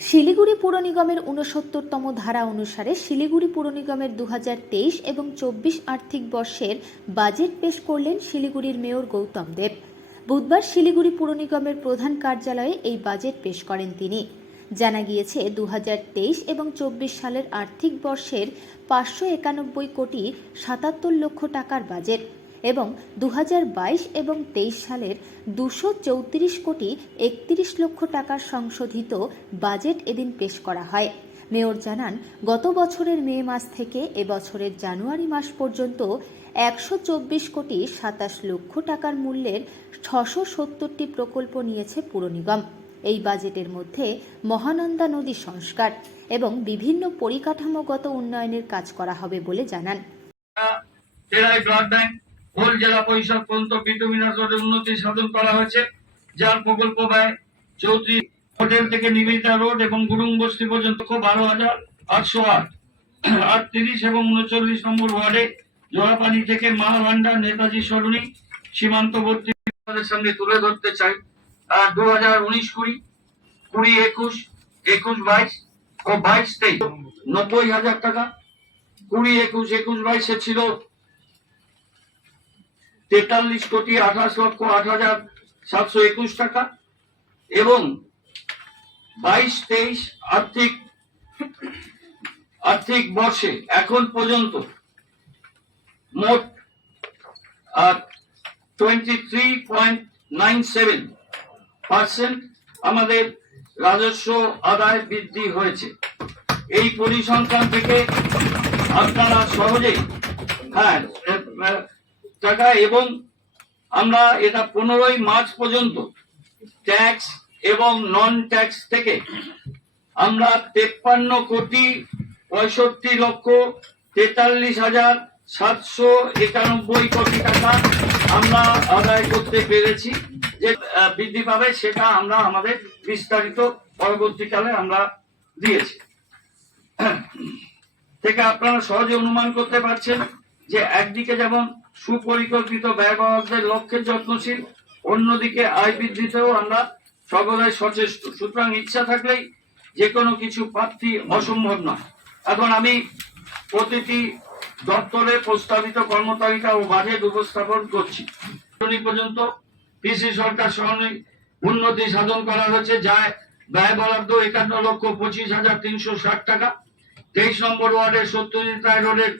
শিলিগুড়ি পুর নিগমের ৬৯তম ধারা অনুসারে শিলিগুড়ি পুর নিগমের ২০২৩ এবং ২৪ আর্থিক বর্ষের বাজেট পেশ করলেন শিলিগুড়ির মেয়র গৌতম দেব। বুধবার শিলিগুড়ি পুর নিগমের প্রধান কার্যালয়ে এই বাজেট পেশ করেন তিনি। জানা গিয়েছে ২০২৩ এবং ২৪ সালের আর্থিক বর্ষের ৫৯১ কোটি ৭৭ লক্ষ টাকার বাজেট এবং ২০২২ এবং ২৩ সালের ২৩৪ কোটি ৩১ লক্ষ টাকার সংশোধিত বাজেট এদিন পেশ করা হয়। মেয়র জানান, গত বছরের মে মাস থেকে এবছরের জানুয়ারি মাস পর্যন্ত ১২৪ কোটি ২৭ লক্ষ টাকার মূল্যের ৬৭০টি প্রকল্প নিয়েছে পুর নিগম। এই বাজেটের মধ্যে মহানন্দা নদী সংস্কার এবং বিভিন্ন পরিকাঠামোগত উন্নয়নের কাজ করা হবে বলে জানান। হোল জেলা পরিষদ পর্যন্ত বিটুমিনাস রোডের উন্নতি সাধন করা হয়েছে, যার প্রকল্প ব্যয় ৩৪ হোটেল থেকে নিবেদিতা রোড এবং গুরুং বস্তি পর্যন্ত ১২,৮০৮। ৩৮ এবং ৩৯ নম্বর ওয়ার্ডে জোড়াপানি থেকে মা ভান্ডার নেতাজি সরণি সীমান্তবর্তী সামনে তুলে ধরতে চাই। ২০১৯-২০, ২০-২১, ২১-২২ ও ২২-২৩ ৯০,০০০ টাকা। ২০-২১, ২১-২২ ছিল ৪৩ কোটি ২৮ লক্ষ ৮,৭২১ টাকা এবং ২২-২৩ আর্থিক বর্ষে এখন পর্যন্ত মোট 23.97% আমাদের রাজস্ব আদায় বৃদ্ধি হয়েছে। এই পরিসংখ্যান থেকে আপনারা সহজেই টাকা এবং আমরা এটা 15ই মার্চ পর্যন্ত ট্যাক্স এবং নন ট্যাক্স থেকে আমরা 53 কোটি 65 লক্ষ 43,791 কোটি টাকা আমরা আদায় করতে পেরেছি। যে বৃদ্ধি পাবে সেটা আমরা আমাদের বিস্তারিত পরবর্তীকালে আমরা দিয়েছি। থেকে আপনারা সহজে অনুমান করতে পারছেন যে একদিকে যেমন সুপরিকল্পিত ব্যয়বরাদ্দের লক্ষ্যে যত্নশীল, অন্যদিকে আয় বৃদ্ধিতেও আমরা সর্বদাই সচেষ্ট। সুতরাং ইচ্ছা থাকলেই যে কোনো কিছু প্রাপ্তি অসম্ভব নয়। এখন আমি প্রতিটি দপ্তরে প্রস্তাবিত কর্মতালিকা ও বাজেট উপস্থাপন করছি। পর্যন্ত পিসি সরকার সরণি উন্নতি সাধন করা হয়েছে, যা ব্যয় বরাদ্দ ৫১,২৫,৩৬০ টাকা। ২৩ নম্বর ওয়ার্ডের সত্যজিৎ রায় রোডের